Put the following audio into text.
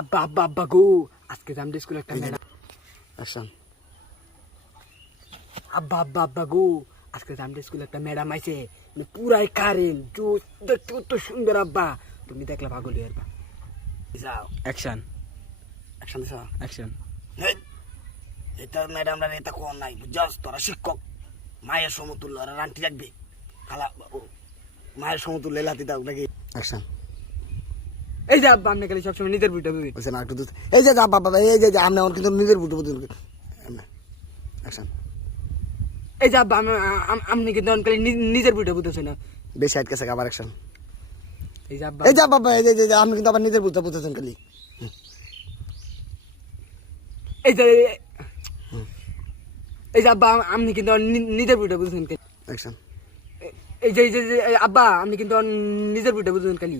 আব্বা আব্বা আব্বা গো, আজকে যে আমাদের স্কুলে একটা ম্যাডাম অ্যাকশন। আব্বা আব্বা আব্বা গো, আজকে যে আমাদের স্কুলে একটা ম্যাডাম আইছে, পুরাই কারেন্ট জোস, দেখতে কত সুন্দর আব্বা, তুমি দেখলে পাগল হয়ে যাবা। যাও অ্যাকশন। অ্যাকশন দিছ। অ্যাকশন। এটা ম্যাডামরা এটা কোন নাই বুঝছস, তোরা শিক্ষক মায়ের সমতুল্য, ওরা রান্টি রাখবে খালা মায়ের সমতুল্য লাতি দাও নাকি। অ্যাকশন। এই যে আব্বা আপনি খালি সবসময় নিজের বুঝতে বুঝি। বলছে না একটু দুধ। এই যে বাবা এই যে আমরা কিন্তু নিজের বুঝতে বুঝতে। অ্যাকশন। এই যে আব্বা আপনি কিন্তু খালি নিজের বুঝতে বুঝতেছে না। বেশি আটকে আছে আবার অ্যাকশন। এই যে আব্বা এই যে বাবা এই যে আপনি কিন্তু আবার নিজের বুঝতে বুঝতেছেন খালি। এই যে এই যে আব্বা আপনি কিন্তু নিজের বুঝতে বুঝতেছেন। অ্যাকশন। এই যে আব্বা আপনি কিন্তু নিজের বুঝতে বুঝতেছেন খালি।